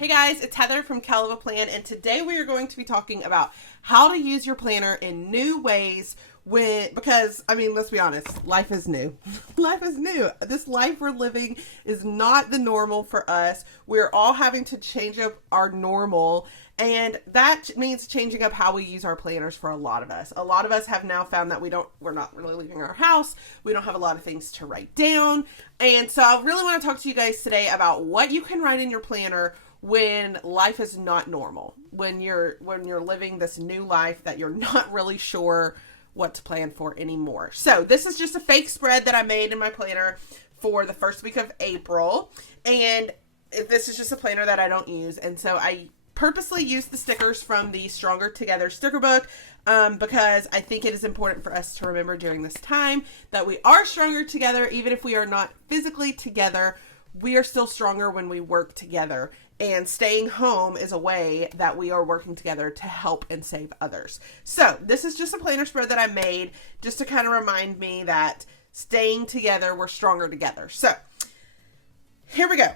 Hey guys, it's Heather from Kell of a Plan, and today we are going to be talking about how to use your planner in new ways because, let's be honest, life is new. Life is new. This life we're living is not the normal for us. We're all having to change up our normal, and that means changing up how we use our planners for a lot of us. A lot of us have now found that we're not really leaving our house. We don't have a lot of things to write down. And so I really want to talk to you guys today about what you can write in your planner when life is not normal, when you're living this new life that you're not really sure what to plan for anymore. So this is just a fake spread that I made in my planner for the first week of April, and this is just a planner that I don't use, and so I purposely used the stickers from the Stronger Together sticker book because I think it is important for us to remember during this time that we are stronger together. Even if we are not physically together, we are still stronger when we work together. And staying home is a way that we are working together to help and save others. So this is just a planner spread that I made just to kind of remind me that staying together, we're stronger together. So here we go.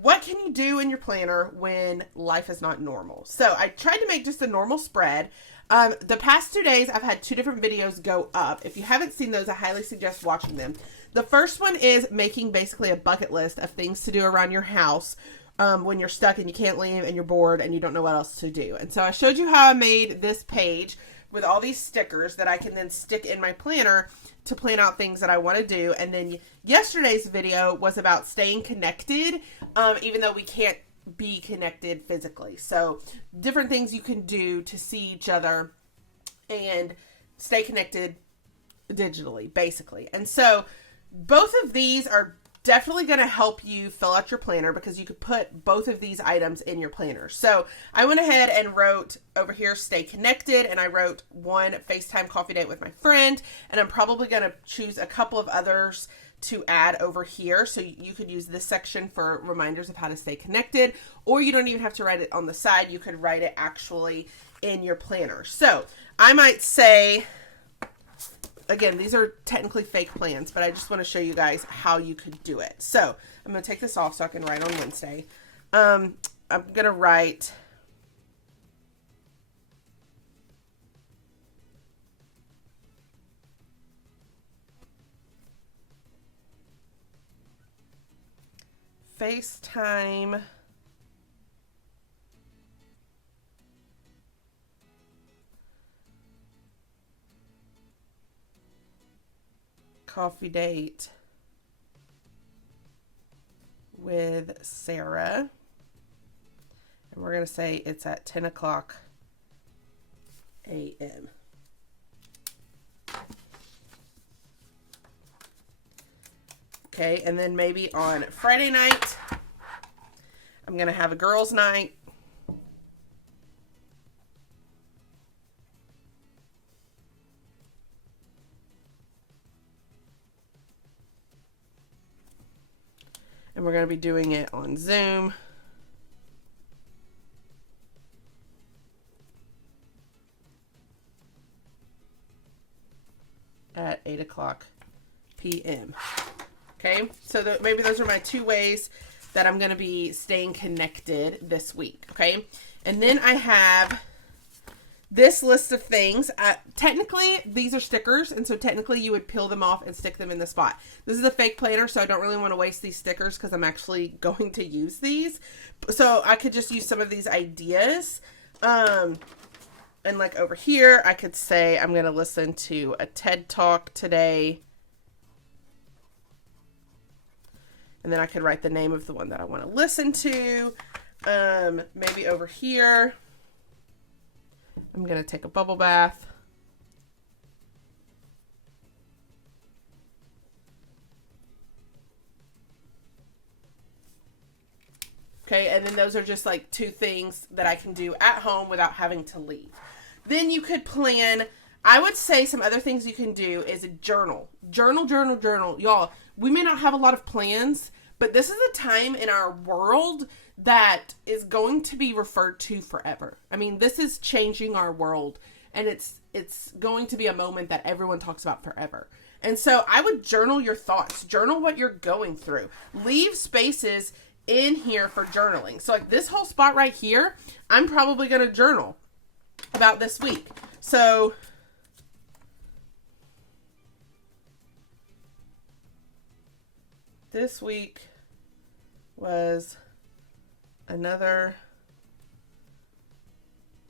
What can you do in your planner when life is not normal? So I tried to make just a normal spread. The past 2 days, I've had 2 different videos go up. If you haven't seen those, I highly suggest watching them. The first one is making basically a bucket list of things to do around your house when you're stuck and you can't leave and you're bored and you don't know what else to do. And so I showed you how I made this page with all these stickers that I can then stick in my planner to plan out things that I want to do. And then yesterday's video was about staying connected, even though we can't be connected physically. So different things you can do to see each other and stay connected digitally, basically. And so both of these are definitely going to help you fill out your planner because you could put both of these items in your planner. So I went ahead and wrote over here, stay connected, and I wrote one FaceTime coffee date with my friend, and I'm probably going to choose a couple of others to add over here. So you could use this section for reminders of how to stay connected, or you don't even have to write it on the side. You could write it actually in your planner. So I might say, again, these are technically fake plans, but I just want to show you guys how you could do it. So I'm going to take this off so I can write on Wednesday. I'm going to write FaceTime coffee date with Sarah, and we're going to say it's at 10 o'clock a.m. Okay, and then maybe on Friday night, I'm going to have a girls' night. And we're going to be doing it on Zoom. At 8 o'clock p.m. Okay, so maybe those are my 2 ways that I'm going to be staying connected this week. Okay, and then I have this list of things. Technically, these are stickers, and so technically you would peel them off and stick them in the spot. This is a fake planner, so I don't really want to waste these stickers because I'm actually going to use these. So I could just use some of these ideas. And like over here, I could say I'm going to listen to a TED Talk today. And then I could write the name of the one that I want to listen to. Maybe over here, I'm going to take a bubble bath. Okay, and then those are just like 2 things that I can do at home without having to leave. Then you could plan, I would say some other things you can do is a journal. Journal. Y'all, we may not have a lot of plans, but this is a time in our world that is going to be referred to forever. I mean, this is changing our world, and it's going to be a moment that everyone talks about forever. And so I would journal your thoughts, journal what you're going through, leave spaces in here for journaling. So like this whole spot right here, I'm probably going to journal about this week. So this week was another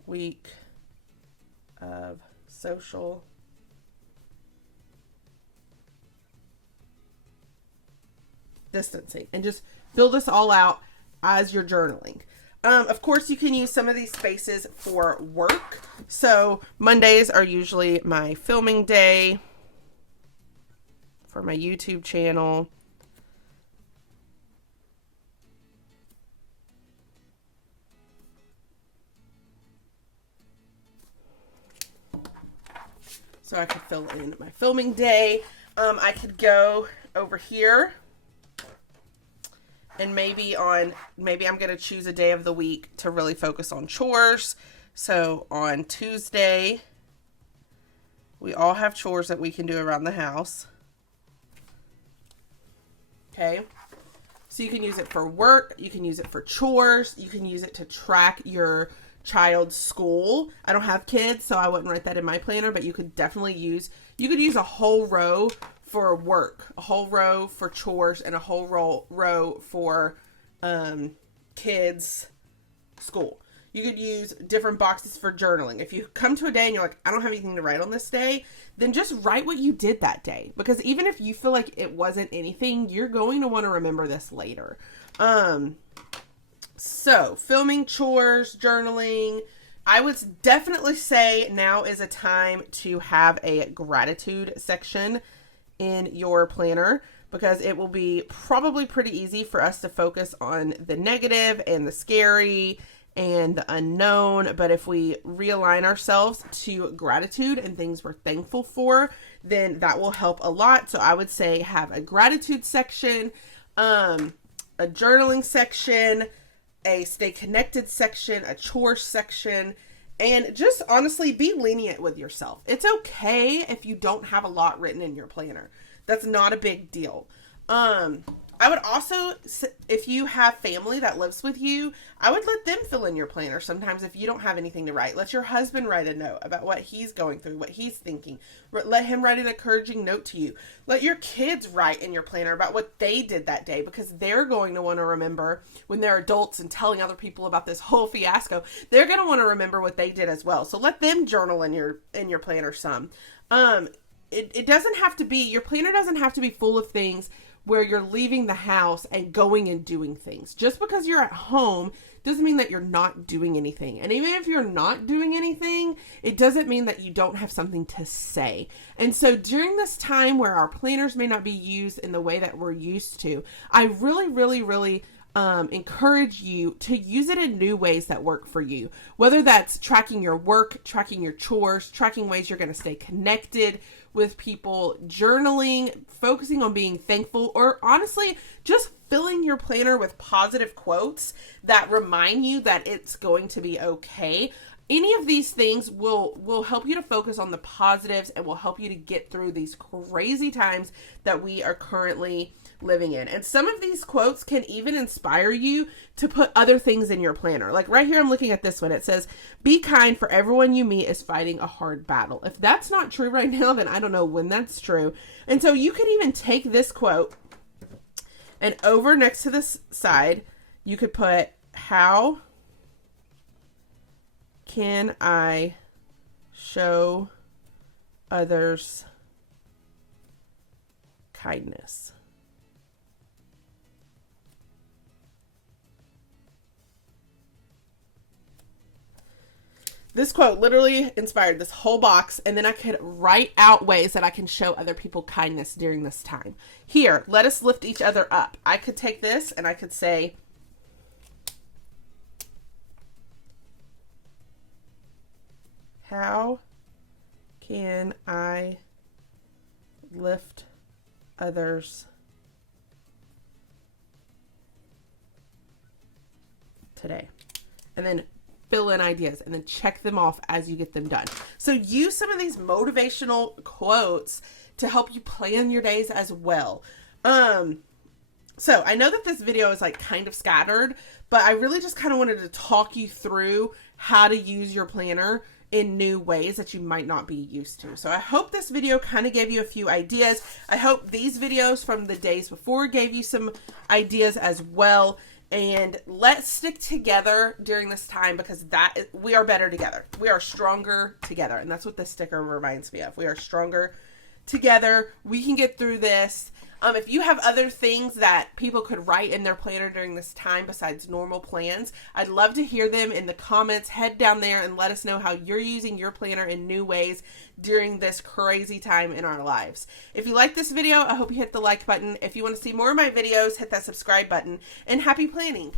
week of social distancing, and just fill this all out as you're journaling. Of course, you can use some of these spaces for work. So Mondays are usually my filming day for my YouTube channel. So I could fill in my filming day. I could go over here and maybe I'm going to choose a day of the week to really focus on chores. So on Tuesday, we all have chores that we can do around the house. Okay. So you can use it for work. You can use it for chores. You can use it to track your child's school. I don't have kids, so I wouldn't write that in my planner, but you could definitely use a whole row for work, a whole row for chores, and a whole row for kids' school. You could use different boxes for journaling. If you come to a day and you're like, I don't have anything to write on this day, then just write what you did that day. Because even if you feel like it wasn't anything, you're going to want to remember this later. So filming, chores, journaling. I would definitely say now is a time to have a gratitude section in your planner, because it will be probably pretty easy for us to focus on the negative and the scary and the unknown. But if we realign ourselves to gratitude and things we're thankful for, then that will help a lot. So I would say have a gratitude section, a journaling section, a stay connected section, a chore section, and just honestly be lenient with yourself. It's okay if you don't have a lot written in your planner. That's not a big deal. I would also, if you have family that lives with you, I would let them fill in your planner. Sometimes if you don't have anything to write, let your husband write a note about what he's going through, what he's thinking. Let him write an encouraging note to you. Let your kids write in your planner about what they did that day, because they're going to want to remember when they're adults and telling other people about this whole fiasco. They're going to want to remember what they did as well. So let them journal in your planner some. It doesn't have to be, your planner doesn't have to be full of things where you're leaving the house and going and doing things. Just because you're at home doesn't mean that you're not doing anything. And even if you're not doing anything, it doesn't mean that you don't have something to say. And so during this time where our planners may not be used in the way that we're used to, I really, really, really encourage you to use it in new ways that work for you. Whether that's tracking your work, tracking your chores, tracking ways you're going to stay connected with people, journaling, focusing on being thankful, or honestly, just filling your planner with positive quotes that remind you that it's going to be okay. Any of these things will help you to focus on the positives and will help you to get through these crazy times that we are currently living in. And some of these quotes can even inspire you to put other things in your planner. Like right here, I'm looking at this one. It says, be kind, for everyone you meet is fighting a hard battle. If that's not true right now, then I don't know when that's true. And so you could even take this quote and over next to this side, you could put, how can I show others kindness? This quote literally inspired this whole box, and then I could write out ways that I can show other people kindness during this time. Here, let us lift each other up. I could take this and I could say, how can I lift others today? And then fill in ideas and then check them off as you get them done. So use some of these motivational quotes to help you plan your days as well. So I know that this video is like kind of scattered, but I really just kind of wanted to talk you through how to use your planner in new ways that you might not be used to. So I hope this video kind of gave you a few ideas. I hope these videos from the days before gave you some ideas as well. And let's stick together during this time, because we are better together. We are stronger together. And that's what this sticker reminds me of. We are stronger together. We can get through this. If you have other things that people could write in their planner during this time besides normal plans, I'd love to hear them in the comments. Head down there and let us know how you're using your planner in new ways during this crazy time in our lives. If you like this video, I hope you hit the like button. If you want to see more of my videos, hit that subscribe button, and happy planning.